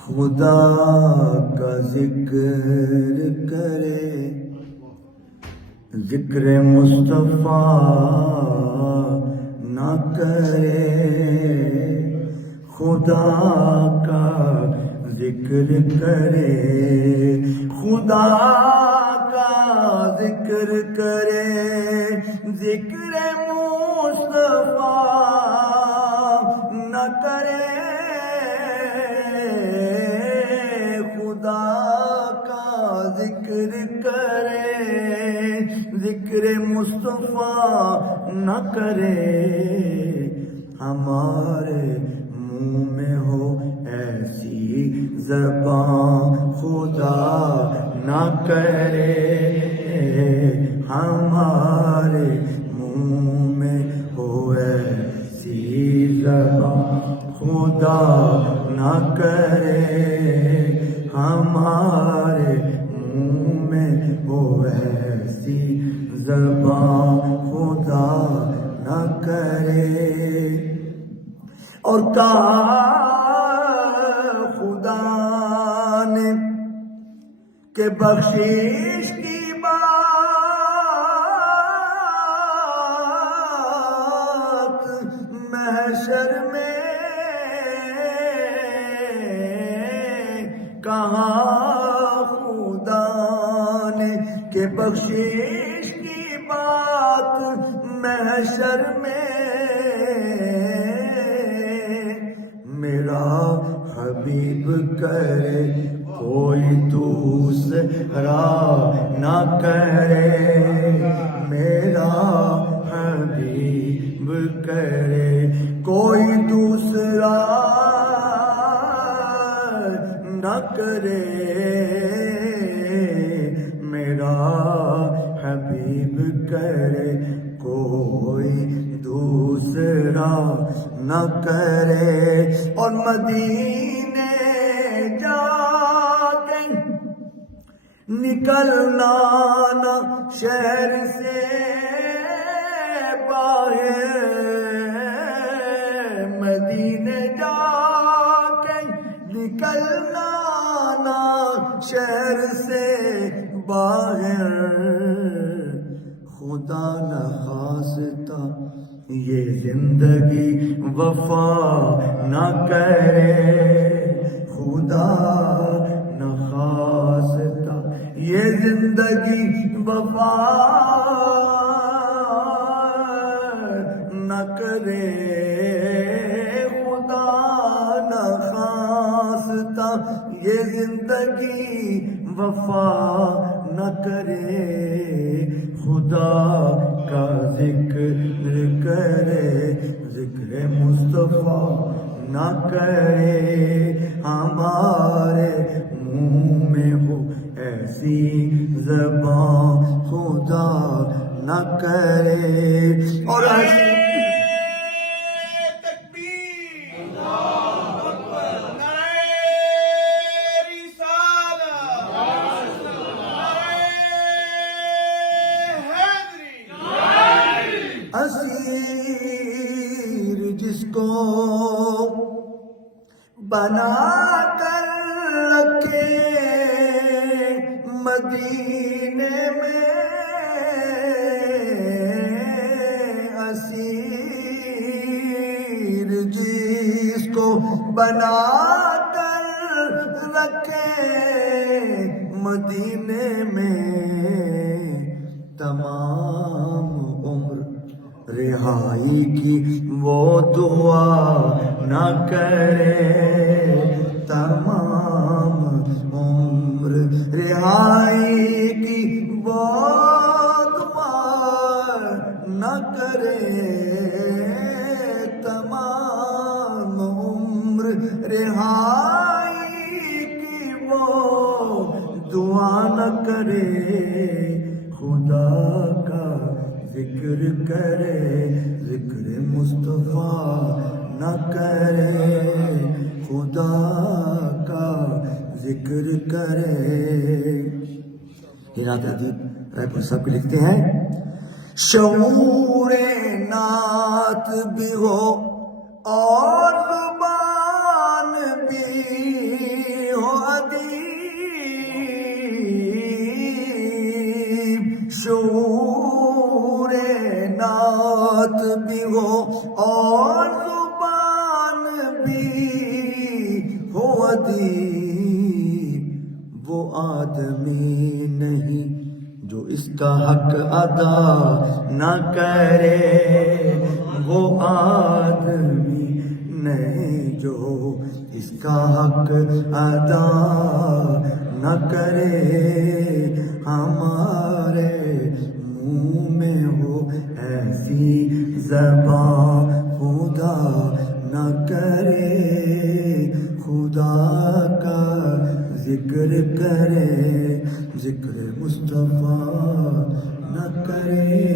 خدا کا ذکر کرے، ذکر مصطفیٰ نہ کرے، خدا کا ذکر کرے، خدا کا ذکر کرے، ذکر مصطفیٰ نہ کرے، خدا کا ذکر کرے، ذکر مصطفیٰ نہ کرے، ہمارے منہ میں ہو ایسی زبان خدا نہ کرے، ہمارے منہ میں ہو ایسی زبان خدا نہ کرے، ہمارے منہ میں ہو ایسی زبان خدا نہ کرے۔ اور کہا خدا نے کہ بخشش کی بات محشر میں کہا خدا نے کہ بخشش کی بات محشر میں میرا حبیب کرے کوئی دوسرا نہ کرے، میرا حبیب کرے کوئی دوسرا نہ کرے، میرا حبیب کرے کوئی دوسرا نہ کرے۔ اور مدینے جا کے نکلنا نہ شہر سے باہر، مدینے جا کے نکلنا نہ شہر سے باہر، خدا نخواستہ یہ زندگی وفا نہ کرے، خدا نخواستہ یہ زندگی وفا نہ کرے، خدا نخواستہ یہ زندگی وفا نہ کرے، خدا کا ذکر کرے، ذکر مصطفیٰ نہ کرے، ہمارے منہ میں ہو ایسی زبان خدا نہ کرے۔ اور اسیر جس کو بنا کر رکھے مدینے میں، اسیر جس کو بنا کر رکھے مدینے میں، تمام عمر رہائی کی وہ دعا نہ کرے، تمام عمر رہائی کی وہ دعا نہ کرے، تمام عمر رہائی کی وہ دعا نہ کرے، خدا کا ذکر کرے، ذکر مصطفیٰ نہ کرے، خدا کا ذکر کرے۔ ہیرات ادیب رائے پور صاحب کو لکھتے ہیں، شعور نعت بھی ہو اور بھی ہو اور زبان بھی ہو ادیب، وہ آدمی نہیں جو اس کا حق ادا نہ کرے، وہ آدمی نہیں جو اس کا حق ادا نہ کرے، ہمارے منہ میں ہو ایسی زبان خدا نہ کرے، خدا کا ذکر کرے، ذکر مصطفیٰ نہ کرے۔